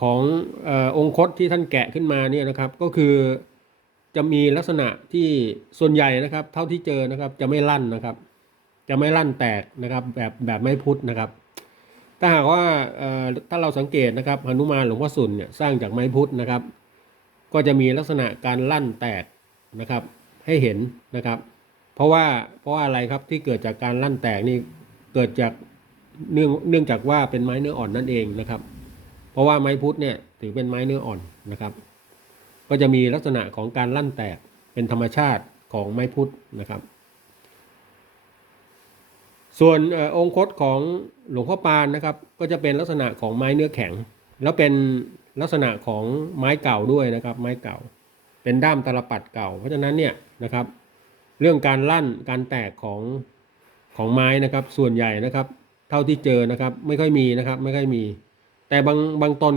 ขององค์คตที่ท่านแกะขึ้นมาเนี่ยนะครับ ก็คือจะมีลักษณะที่ส่วนใหญ่นะครับ เท่าที่เจอนะครับจะไม่ลั่นนะครับ จะไม่ลั่นแตกนะครับ แบบแบบไม่พุทธนะครับถ้าหากว่าถ้าเราสังเกตนะครับหนุมานหลวงพ่อสุนเนี่ยสร้างจากไม้พุทธนะครับ ก็จะมีลักษณะการลั่นแตกนะครับ ให้เห็นนะครับ เพราะว่าเพราะว่าอะไรครับที่เกิดจากการลั่นแตกนี่เกิดจากเนื่องเนื่องจากว่าเป็นไม้เนื้ออ่อนนั่นเองนะครับ ราะว่าไม้พุทธเนี่ยถือเป็นไม้เนื้ออ่อนนะครับ ก็จะมีลักษณะของการลั่นแตกเป็นธรรมชาติของไม้พุทธนะครับ ส่วนออองค์คตของหลวงพ่อปานนะครับ ก็จะเป็นลักษณะของไม้เนื้อแข็ง แล้วเป็นลักษณะของไม้เก่าด้วยนะครับ ไม้เก่า เป็นด้ามตลปัดเก่า เพราะฉะนั้นเนี่ยนะครับ เรื่องการลั่นการแตกของของไม้นะครับ ส่วนใหญ่นะครับ เท่าที่เจอนะครับ ไม่ค่อยมีนะครับ ไม่ค่อยมี แต่บางบางตน